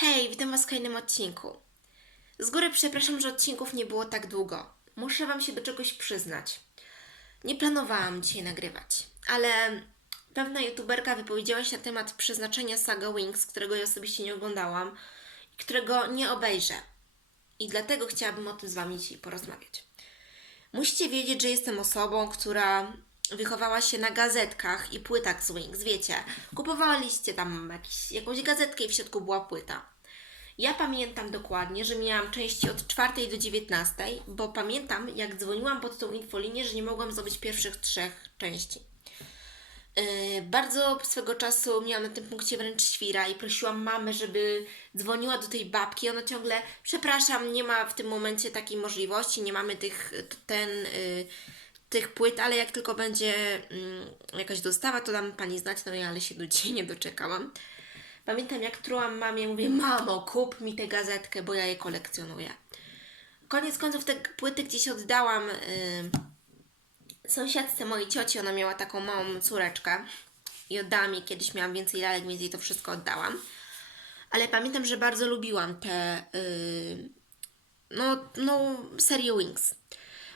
Hej, witam Was w kolejnym odcinku. Z góry przepraszam, że odcinków nie było tak długo. Muszę Wam się do czegoś przyznać. Nie planowałam dzisiaj nagrywać, ale pewna youtuberka wypowiedziała się na temat przeznaczenia Saga Wings, którego ja osobiście nie oglądałam i którego nie obejrzę. I dlatego chciałabym o tym z Wami dzisiaj porozmawiać. Musicie wiedzieć, że jestem osobą, która wychowała się na gazetkach i płytach z Wings. Wiecie, kupowaliście tam jakiś, jakąś gazetkę i w środku była płyta. Ja pamiętam dokładnie, że miałam części od 4 do 19, bo pamiętam, jak dzwoniłam pod tą infolinię, że nie mogłam zrobić pierwszych trzech części. Yy, bardzo swego czasu miałam na tym punkcie wręcz świra i prosiłam mamę, żeby dzwoniła do tej babki. Ona ciągle, przepraszam, nie ma w tym momencie takiej możliwości, nie mamy tych, ten, yy, tych płyt, ale jak tylko będzie yy, jakaś dostawa, to dam pani znać, no ja ale się do dzisiaj nie doczekałam. Pamiętam, jak trułam mamie, mówię, mamo, kup mi tę gazetkę, bo ja je kolekcjonuję. Koniec końców te płyty gdzieś oddałam yy, sąsiadce mojej cioci, ona miała taką małą córeczkę i oddałam jej kiedyś, miałam więcej lalek, więc jej to wszystko oddałam. Ale pamiętam, że bardzo lubiłam te, yy, no, no, serię Wings.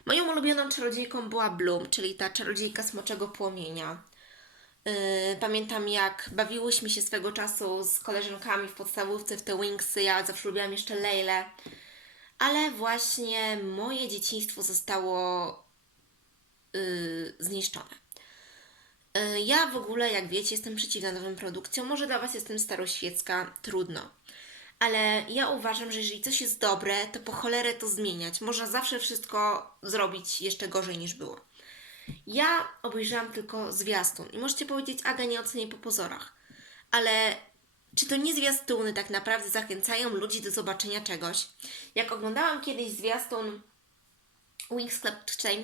Moją ulubioną czarodziejką była Bloom, czyli ta czarodziejka smoczego płomienia. Yy, pamiętam jak bawiłyśmy się swego czasu z koleżankami w podstawówce w te Wingsy, ja zawsze lubiłam jeszcze Leilę. Ale właśnie moje dzieciństwo zostało yy, zniszczone. Yy, Ja w ogóle, jak wiecie, jestem przeciwna nowym produkcjom. Może dla Was jestem staroświecka, trudno. Ale ja uważam, że jeżeli coś jest dobre, to po cholerę to zmieniać. Można zawsze wszystko zrobić jeszcze gorzej niż było. Ja obejrzałam tylko zwiastun i możecie powiedzieć, Aga nie ocenię po pozorach. Ale czy to nie zwiastuny tak naprawdę zachęcają ludzi do zobaczenia czegoś? Jak oglądałam kiedyś zwiastun Wings Club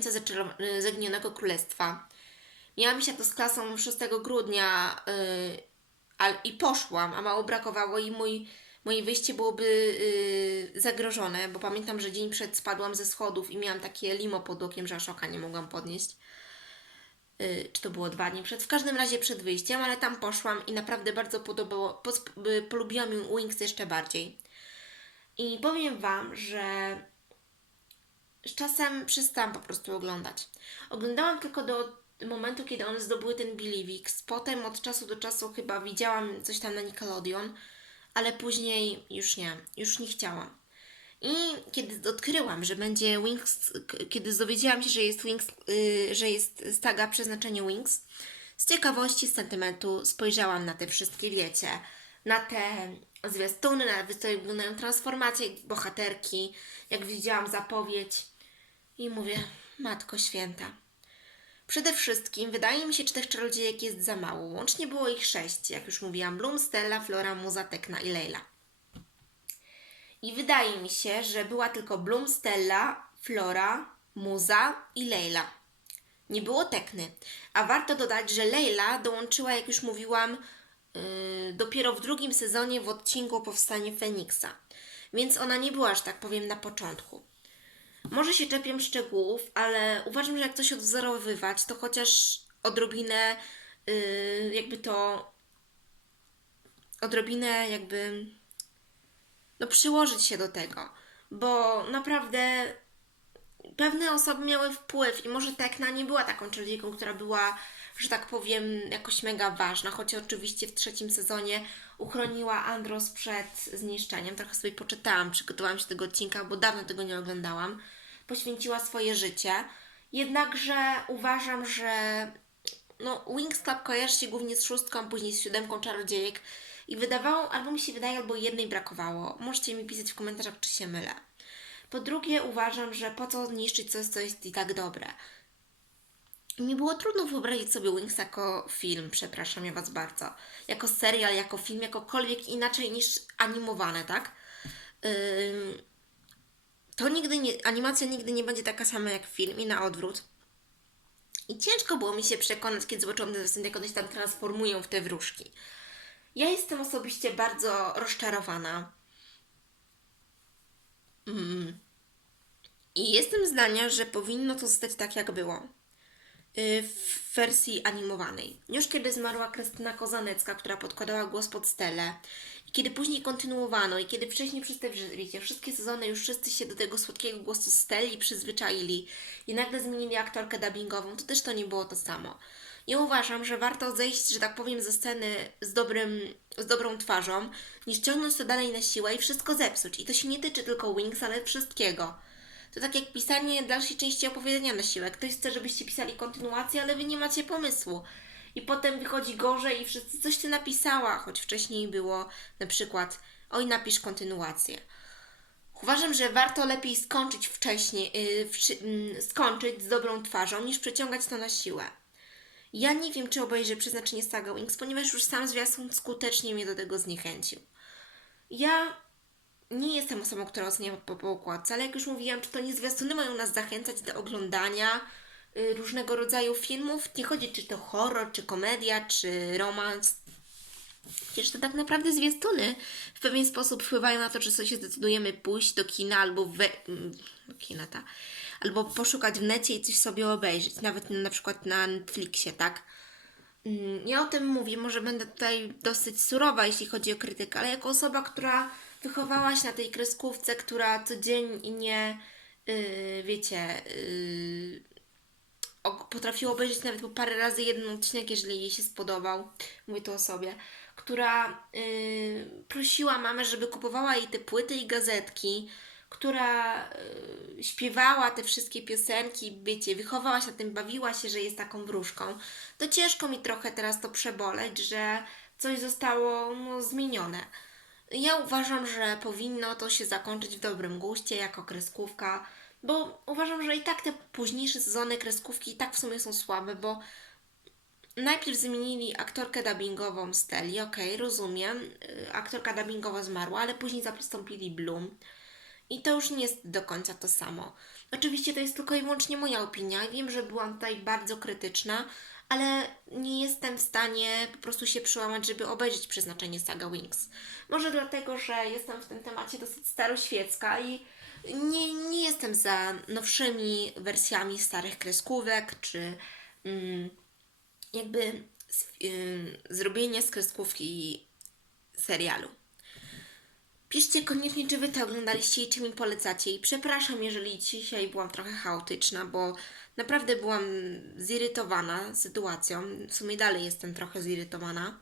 Zaczaro- y, Zaginionego Królestwa, miałam się to z klasą 6 grudnia yy, i poszłam, a mało brakowało i mój, moje wyjście byłoby yy, zagrożone, bo pamiętam, że dzień przed spadłam ze schodów i miałam takie limo pod okiem, że aż oka nie mogłam podnieść. Yy, czy to było dwa dni przed? W każdym razie przed wyjściem, ale tam poszłam i naprawdę bardzo podobało, pos- y, polubiłam Wings jeszcze bardziej. I powiem Wam, że z czasem przestałam po prostu oglądać. Oglądałam tylko do momentu, kiedy one zdobyły ten Believix. Potem od czasu do czasu chyba widziałam coś tam na Nickelodeon, ale później już nie, już nie chciałam. I kiedy odkryłam, że będzie Wings, kiedy dowiedziałam się, że jest Wings, yy, że jest staga przeznaczenie Wings, z ciekawości, z sentymentu spojrzałam na te wszystkie, wiecie, na te zwiastuny, na wyglądają transformacje bohaterki, jak widziałam zapowiedź i mówię, Matko Święta. Przede wszystkim wydaje mi się, tych czarodziejek jest za mało. Łącznie było ich sześć, jak już mówiłam, Bloom, Stella, Flora, Muza, Tekna i Leila. I wydaje mi się, że była tylko Bloom, Stella, Flora, Muza i Leila. Nie było Tekny. A warto dodać, że Leila dołączyła, jak już mówiłam, yy, dopiero w drugim sezonie w odcinku Powstanie Feniksa. Więc ona nie była, że tak powiem, na początku. Może się czepiam szczegółów, ale uważam, że jak coś odwzorowywać, to chociaż odrobinę, yy, jakby to, odrobinę jakby, no przyłożyć się do tego, bo naprawdę pewne osoby miały wpływ i może Tekna nie była taką czarodziejką, która była, że tak powiem, jakoś mega ważna, choć oczywiście w trzecim sezonie uchroniła Andros przed zniszczeniem. Trochę sobie poczytałam, przygotowałam się do tego odcinka, bo dawno tego nie oglądałam. Poświęciła swoje życie. Jednakże uważam, że no, Wings Club kojarzy się głównie z szóstką, później z siódemką czarodziejek i wydawało, albo mi się wydaje, albo jednej brakowało. Możecie mi pisać w komentarzach, czy się mylę. Po drugie, uważam, że po co niszczyć coś, co jest i tak dobre. Mi było trudno wyobrazić sobie Wings jako film, przepraszam ja Was bardzo. Jako serial, jako film, jakokolwiek inaczej niż animowane, tak? Ym, to nigdy nie, animacja nigdy nie będzie taka sama jak film i na odwrót. I ciężko było mi się przekonać, kiedy zobaczyłam ten zwiastun, jak one się tam transformują w te wróżki. Ja jestem osobiście bardzo rozczarowana. I jestem zdania, że powinno to zostać tak, jak było. y, w wersji animowanej. Już kiedy zmarła Krystyna Kozanecka, która podkładała głos pod Stelę, i kiedy później kontynuowano, i kiedy wcześniej przez te, wiecie, wszystkie sezony już wszyscy się do tego słodkiego głosu Steli przyzwyczaili i nagle zmienili aktorkę dubbingową, to też to nie było to samo. Ja uważam, że warto zejść, że tak powiem, ze sceny z, dobrym, z dobrą twarzą, niż ciągnąć to dalej na siłę i wszystko zepsuć. I to się nie tyczy tylko Wings, ale wszystkiego. To tak jak pisanie dalszej części opowiadania na siłę. Ktoś chce, żebyście pisali kontynuację, ale wy nie macie pomysłu. I potem wychodzi gorzej i wszyscy coś ty napisała, choć wcześniej było na przykład oj napisz kontynuację. Uważam, że warto lepiej skończyć wcześniej, yy, wczy- mm, skończyć z dobrą twarzą, niż przeciągać to na siłę. Ja nie wiem, czy obejrzę przeznaczenie Saga Wings, ponieważ już sam zwiastun skutecznie mnie do tego zniechęcił. Ja nie jestem osobą, która ocenia po, po układce, ale jak już mówiłam, czy to nie zwiastuny mają nas zachęcać do oglądania y, różnego rodzaju filmów? Nie chodzi, czy to horror, czy komedia, czy romans. Przecież to tak naprawdę zwiastuny w pewien sposób wpływają na to, czy coś zdecydujemy pójść do kina albo we, mm, do kina, ta, albo poszukać w necie i coś sobie obejrzeć, nawet na przykład na Netflixie, tak? Mm, Ja o tym mówię, może będę tutaj dosyć surowa, jeśli chodzi o krytykę, ale jako osoba, która wychowała się na tej kreskówce, która codziennie, yy, wiecie, yy, potrafiła obejrzeć nawet po parę razy jeden odcinek, jeżeli jej się spodobał, mówię tu o sobie, która yy, prosiła mamę, żeby kupowała jej te płyty i gazetki, która yy, śpiewała te wszystkie piosenki, wiecie, wychowała się na tym, bawiła się, że jest taką wróżką, to ciężko mi trochę teraz to przeboleć, że coś zostało no, zmienione. Ja uważam, że powinno to się zakończyć w dobrym guście, jako kreskówka, bo uważam, że i tak te późniejsze sezony kreskówki i tak w sumie są słabe, bo najpierw zmienili aktorkę dubbingową Steli, okej, rozumiem, y, aktorka dubbingowa zmarła, ale później zastąpili Bloom. I to już nie jest do końca to samo. Oczywiście to jest tylko i wyłącznie moja opinia. Wiem, że byłam tutaj bardzo krytyczna, ale nie jestem w stanie po prostu się przełamać, żeby obejrzeć przeznaczenie Saga Wings. Może dlatego, że jestem w tym temacie dosyć staroświecka i nie, nie jestem za nowszymi wersjami starych kreskówek, czy mm, jakby z, ym, zrobienie z kreskówki serialu. Piszcie koniecznie, czy Wy to oglądaliście i czy mi polecacie. I przepraszam, jeżeli dzisiaj byłam trochę chaotyczna, bo naprawdę byłam zirytowana sytuacją. W sumie dalej jestem trochę zirytowana.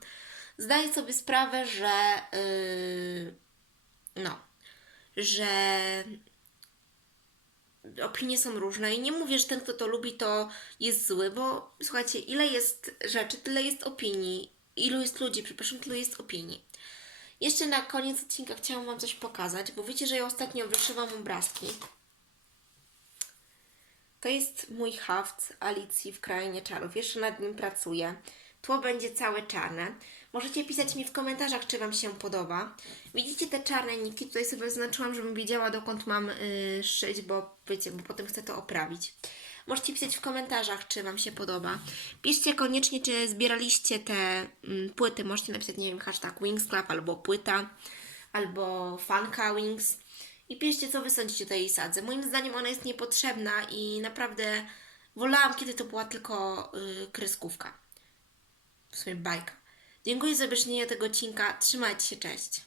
Zdaję sobie sprawę, że yy, no, że opinie są różne i nie mówię, że ten, kto to lubi, to jest zły, bo słuchajcie, ile jest rzeczy, tyle jest opinii. Ilu jest ludzi, przepraszam, tyle jest opinii. Jeszcze na koniec odcinka chciałam Wam coś pokazać, bo wiecie, że ja ostatnio wyszywam obrazki. To jest mój haft Alicji w Krainie Czarów. Jeszcze nad nim pracuję. Tło będzie całe czarne. Możecie pisać mi w komentarzach, czy Wam się podoba. Widzicie te czarne nitki? Tutaj sobie zaznaczyłam, żebym wiedziała, dokąd mam yy, szyć, bo wiecie, bo potem chcę to oprawić. Możecie pisać w komentarzach, czy Wam się podoba. Piszcie koniecznie, czy zbieraliście te mm, płyty. Możecie napisać, nie wiem, hashtag Wings Club, albo płyta, albo fanka Wings. I piszcie, co Wy sądzicie o tej sadze. Moim zdaniem ona jest niepotrzebna i naprawdę wolałam, kiedy to była tylko yy, kreskówka. W sumie bajka. Dziękuję za obejrzenie tego odcinka. Trzymajcie się, cześć.